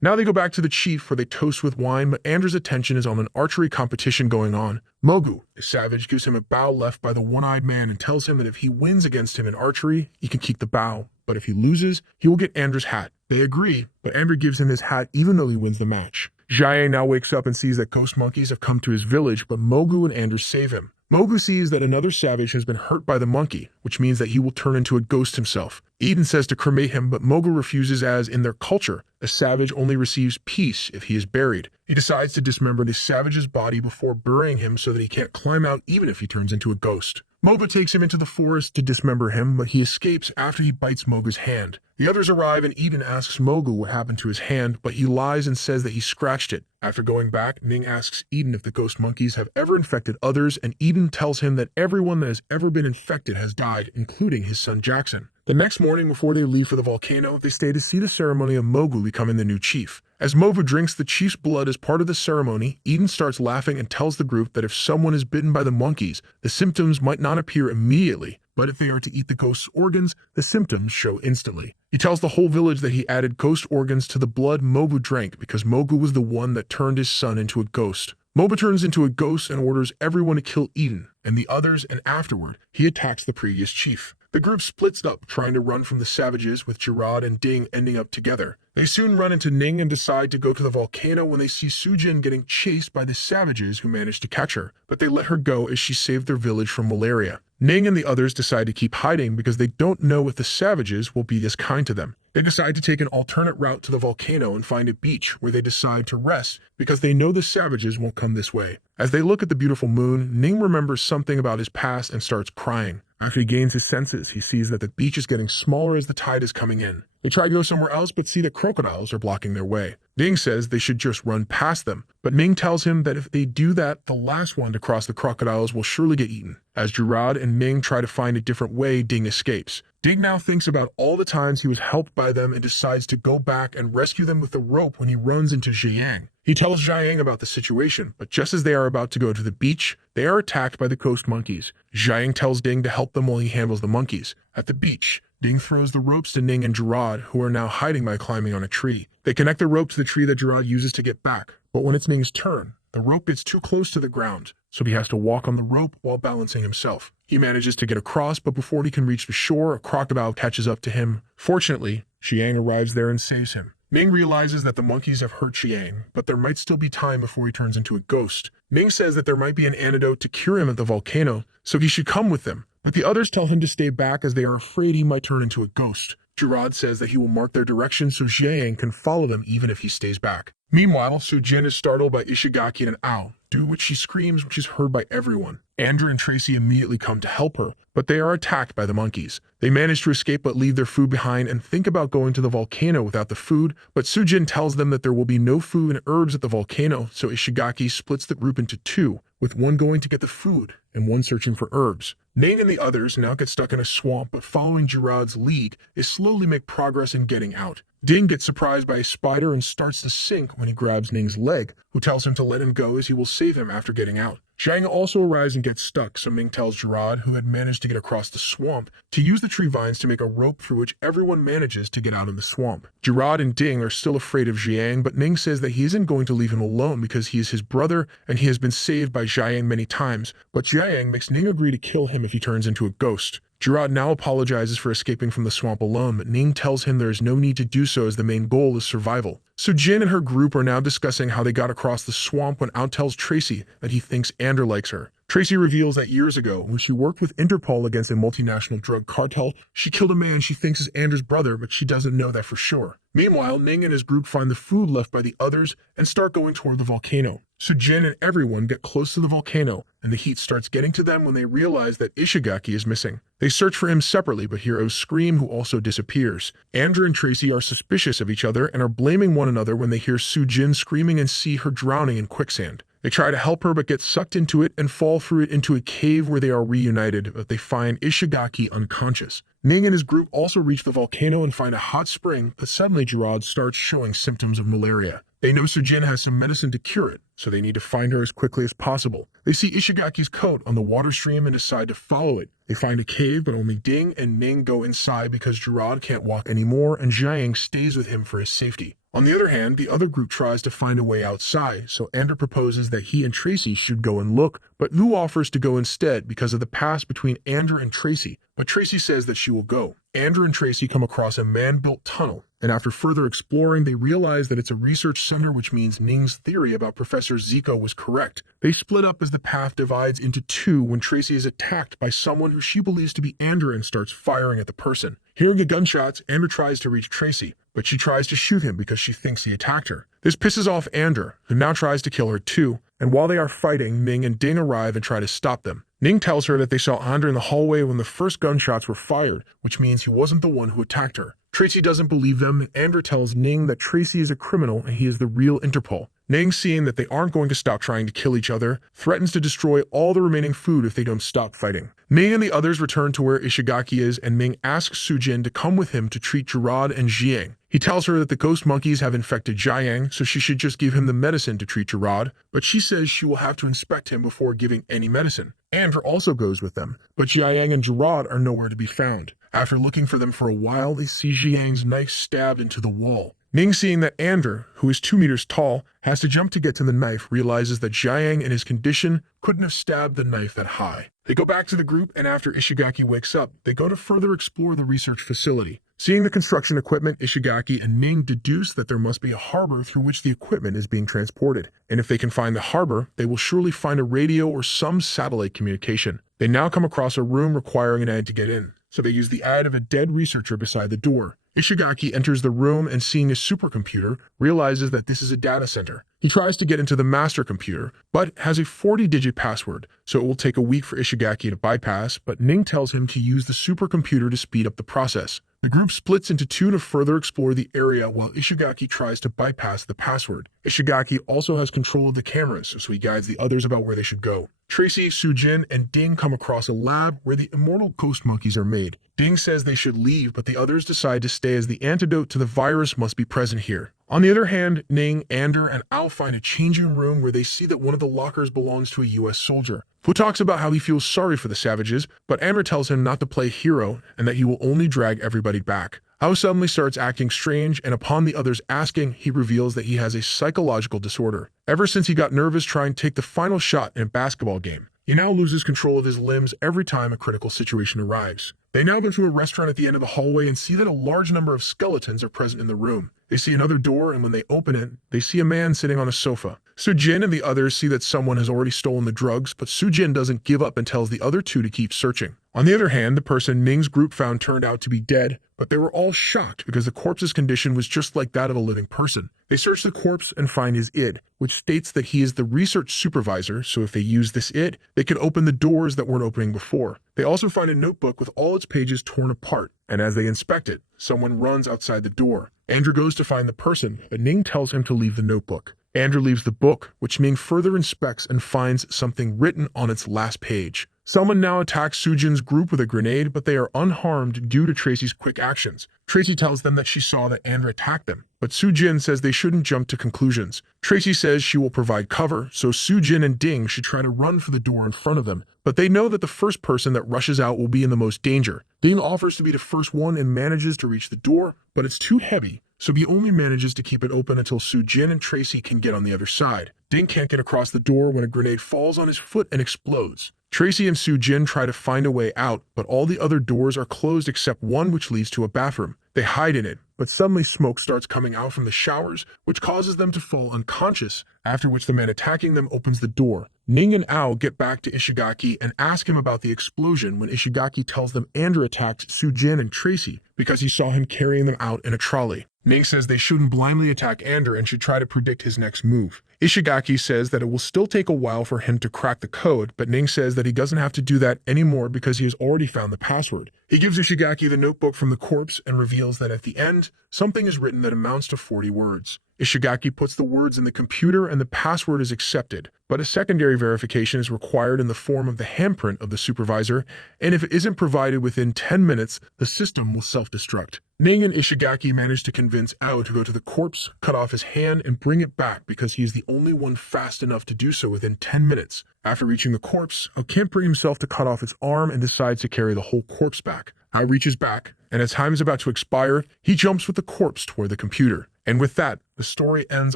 Now they go back to the chief where they toast with wine, but Andrew's attention is on an archery competition going on. Mogu, the savage, gives him a bow left by the one-eyed man and tells him that if he wins against him in archery, he can keep the bow, but if he loses, he will get Andrew's hat. They agree, but Andrew gives him his hat even though he wins the match. Jaye now wakes up and sees that ghost monkeys have come to his village, but Mogu and Andrew save him. Mogu sees that another savage has been hurt by the monkey, which means that he will turn into a ghost himself. Eden says to cremate him, but Mogu refuses as, in their culture, a savage only receives peace if he is buried. He decides to dismember the savage's body before burying him so that he can't climb out even if he turns into a ghost. Mogu takes him into the forest to dismember him, but he escapes after he bites Mogu's hand. The others arrive and Eden asks Mogu what happened to his hand, but he lies and says that he scratched it. After going back, Ning asks Eden if the ghost monkeys have ever infected others, and Eden tells him that everyone that has ever been infected has died, including his son Jackson. The next morning, before they leave for the volcano, they stay to see the ceremony of Mogu becoming the new chief. As Mogu drinks the chief's blood as part of the ceremony, Eden starts laughing and tells the group that if someone is bitten by the monkeys, the symptoms might not appear immediately, but if they are to eat the ghost's organs, the symptoms show instantly. He tells the whole village that he added ghost organs to the blood Mogu drank because Mogu was the one that turned his son into a ghost. Mogu turns into a ghost and orders everyone to kill Eden and the others, and afterward, he attacks the previous chief. The group splits up, trying to run from the savages, with Gerard and Ding ending up together. They soon run into Ning and decide to go to the volcano when they see Sujin getting chased by the savages who managed to catch her, but they let her go as she saved their village from malaria. Ning and the others decide to keep hiding because they don't know if the savages will be as kind to them. They decide to take an alternate route to the volcano and find a beach where they decide to rest because they know the savages won't come this way. As they look at the beautiful moon, Ning remembers something about his past and starts crying. After he gains his senses, he sees that the beach is getting smaller as the tide is coming in. They try to go somewhere else but see that crocodiles are blocking their way. Ning says they should just run past them, but Ning tells him that if they do that, the last one to cross the crocodiles will surely get eaten. As Gerard and Ning try to find a different way, Ding escapes. Ding now thinks about all the times he was helped by them and decides to go back and rescue them with the rope when he runs into Jiang. He tells Jiang about the situation, but just as they are about to go to the beach, they are attacked by the ghost monkeys. Jiang tells Ding to help them while he handles the monkeys. At the beach, Ding throws the ropes to Ning and Gerard, who are now hiding by climbing on a tree. They connect the rope to the tree that Gerard uses to get back, but when it's Ning's turn, the rope gets too close to the ground, so he has to walk on the rope while balancing himself. He manages to get across, but before he can reach the shore, a crocodile catches up to him. Fortunately, Jiang arrives there and saves him. Ning realizes that the monkeys have hurt Jiang, but there might still be time before he turns into a ghost. Ning says that there might be an antidote to cure him at the volcano, so he should come with them, but the others tell him to stay back as they are afraid he might turn into a ghost. Gerard says that he will mark their direction so Jiang can follow them even if he stays back. Meanwhile, Sujin is startled by Ishigaki and Ao, due to which she screams, which is heard by everyone. Andrew and Tracy immediately come to help her, but they are attacked by the monkeys. They manage to escape but leave their food behind and think about going to the volcano without the food, but Sujin tells them that there will be no food and herbs at the volcano, so Ishigaki splits the group into two, with one going to get the food and one searching for herbs. Ning and the others now get stuck in a swamp, but following Gerard's lead, they slowly make progress in getting out. Ding gets surprised by a spider and starts to sink when he grabs Ning's leg, who tells him to let him go as he will save him after getting out. Jiang also arrives and gets stuck, so Ming tells Gerard, who had managed to get across the swamp, to use the tree vines to make a rope through which everyone manages to get out of the swamp. Gerard and Ding are still afraid of Jiang, but Ning says that he isn't going to leave him alone because he is his brother and he has been saved by Jiang many times, but Jiang makes Ning agree to kill him if he turns into a ghost. Gerard now apologizes for escaping from the swamp alone, but Ning tells him there is no need to do so as the main goal is survival. So Jin and her group are now discussing how they got across the swamp when Out tells Tracy that he thinks Ander likes her. Tracy reveals that years ago, when she worked with Interpol against a multinational drug cartel, she killed a man she thinks is Ander's brother, but she doesn't know that for sure. Meanwhile, Ning and his group find the food left by the others and start going toward the volcano. So Jin and everyone get close to the volcano, and the heat starts getting to them when they realize that Ishigaki is missing. They search for him separately, but hear O's scream, who also disappears. Andrew and Tracy are suspicious of each other and are blaming one another when they hear Sujin screaming and see her drowning in quicksand. They try to help her but get sucked into it and fall through it into a cave where they are reunited, but they find Ishigaki unconscious. Ning and his group also reach the volcano and find a hot spring, but suddenly Gerard starts showing symptoms of malaria. They know Sujin has some medicine to cure it, so they need to find her as quickly as possible. They see Ishigaki's coat on the water stream and decide to follow it. They find a cave, but only Ding and Ning go inside because Gerard can't walk anymore and Jiang stays with him for his safety. On the other hand, the other group tries to find a way outside, so Andrew proposes that he and Tracy should go and look, but Lou offers to go instead because of the past between Andrew and Tracy, but Tracy says that she will go. Andrew and Tracy come across a man-built tunnel, and after further exploring, they realize that it's a research center, which means Ning's theory about Professor Zico was correct. They split up as the path divides into two when Tracy is attacked by someone who she believes to be Andrew and starts firing at the person. Hearing the gunshots, Andrew tries to reach Tracy, but she tries to shoot him because she thinks he attacked her. This pisses off Andrew, who now tries to kill her too, and while they are fighting, Ning and Ding arrive and try to stop them. Ning tells her that they saw Andrew in the hallway when the first gunshots were fired, which means he wasn't the one who attacked her. Tracy doesn't believe them, and Andrew tells Ning that Tracy is a criminal and he is the real Interpol. Ning, seeing that they aren't going to stop trying to kill each other, threatens to destroy all the remaining food if they don't stop fighting. Ning and the others return to where Ishigaki is, and Ning asks Sujin to come with him to treat Gerard and Jiang. He tells her that the ghost monkeys have infected Jiang, so she should just give him the medicine to treat Gerard, but she says she will have to inspect him before giving any medicine. Andrew also goes with them, but Jiang and Gerard are nowhere to be found. After looking for them for a while, they see Jiang's knife stabbed into the wall. Ning, seeing that Andrew, who is 2 meters tall, has to jump to get to the knife, realizes that Jiang in his condition couldn't have stabbed the knife that high. They go back to the group, and after Ishigaki wakes up, they go to further explore the research facility. Seeing the construction equipment, Ishigaki and Ning deduce that there must be a harbor through which the equipment is being transported, and if they can find the harbor, they will surely find a radio or some satellite communication. They now come across a room requiring an ad to get in, so they use the ad of a dead researcher beside the door. Ishigaki enters the room and, seeing a supercomputer, realizes that this is a data center. He tries to get into the master computer, but has a 40-digit password, so it will take a week for Ishigaki to bypass, but Ning tells him to use the supercomputer to speed up the process. The group splits into two to further explore the area while Ishigaki tries to bypass the password. Ishigaki also has control of the cameras, so he guides the others about where they should go. Tracy, Sujin, and Ding come across a lab where the immortal ghost monkeys are made. Ding says they should leave, but the others decide to stay as the antidote to the virus must be present here. On the other hand, Ning, Ander, and Al find a changing room where they see that one of the lockers belongs to a US soldier, who talks about how he feels sorry for the savages, but Ander tells him not to play hero and that he will only drag everybody back. Al suddenly starts acting strange, and upon the others asking, he reveals that he has a psychological disorder. Ever since he got nervous trying to take the final shot in a basketball game, he now loses control of his limbs every time a critical situation arrives. They now go to a restaurant at the end of the hallway and see that a large number of skeletons are present in the room. They see another door, and when they open it, they see a man sitting on a sofa. Sujin and the others see that someone has already stolen the drugs, but Sujin doesn't give up and tells the other two to keep searching. On the other hand, the person Ning's group found turned out to be dead, but they were all shocked because the corpse's condition was just like that of a living person. They search the corpse and find his id, which states that he is the research supervisor, so if they use this id, they can open the doors that weren't opening before. They also find a notebook with all its pages torn apart, and as they inspect it, someone runs outside the door. Andrew goes to find the person, but Ning tells him to leave the notebook. Andrew leaves the book, which Ning further inspects and finds something written on its last page. Someone now attacks Sujin's group with a grenade, but they are unharmed due to Tracy's quick actions. Tracy tells them that she saw that Andrew attacked them, but Sujin says they shouldn't jump to conclusions. Tracy says she will provide cover, so Sujin and Ding should try to run for the door in front of them, but they know that the first person that rushes out will be in the most danger. Ding offers to be the first one and manages to reach the door, but it's too heavy, so he only manages to keep it open until Sujin and Tracy can get on the other side. Ding can't get across the door when a grenade falls on his foot and explodes. Tracy and Sujin try to find a way out, but all the other doors are closed except one which leads to a bathroom. They hide in it, but suddenly smoke starts coming out from the showers, which causes them to fall unconscious, after which the man attacking them opens the door. Ning and Ao get back to Ishigaki and ask him about the explosion when Ishigaki tells them Andrew attacked Sujin and Tracy because he saw him carrying them out in a trolley. Ning says they shouldn't blindly attack Andrew and should try to predict his next move. Ishigaki says that it will still take a while for him to crack the code, but Ning says that he doesn't have to do that anymore because he has already found the password. He gives Ishigaki the notebook from the corpse and reveals that at the end, something is written that amounts to 40 words. Ishigaki puts the words in the computer and the password is accepted, but a secondary verification is required in the form of the handprint of the supervisor, and if it isn't provided within 10 minutes, the system will self-destruct. Ning and Ishigaki manage to convince Ao to go to the corpse, cut off his hand, and bring it back because he is the only one fast enough to do so within 10 minutes. After reaching the corpse, Ao can't bring himself to cut off its arm and decides to carry the whole corpse back. Ao reaches back, and as time is about to expire, he jumps with the corpse toward the computer. And with that, the story ends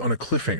on a cliffhanger.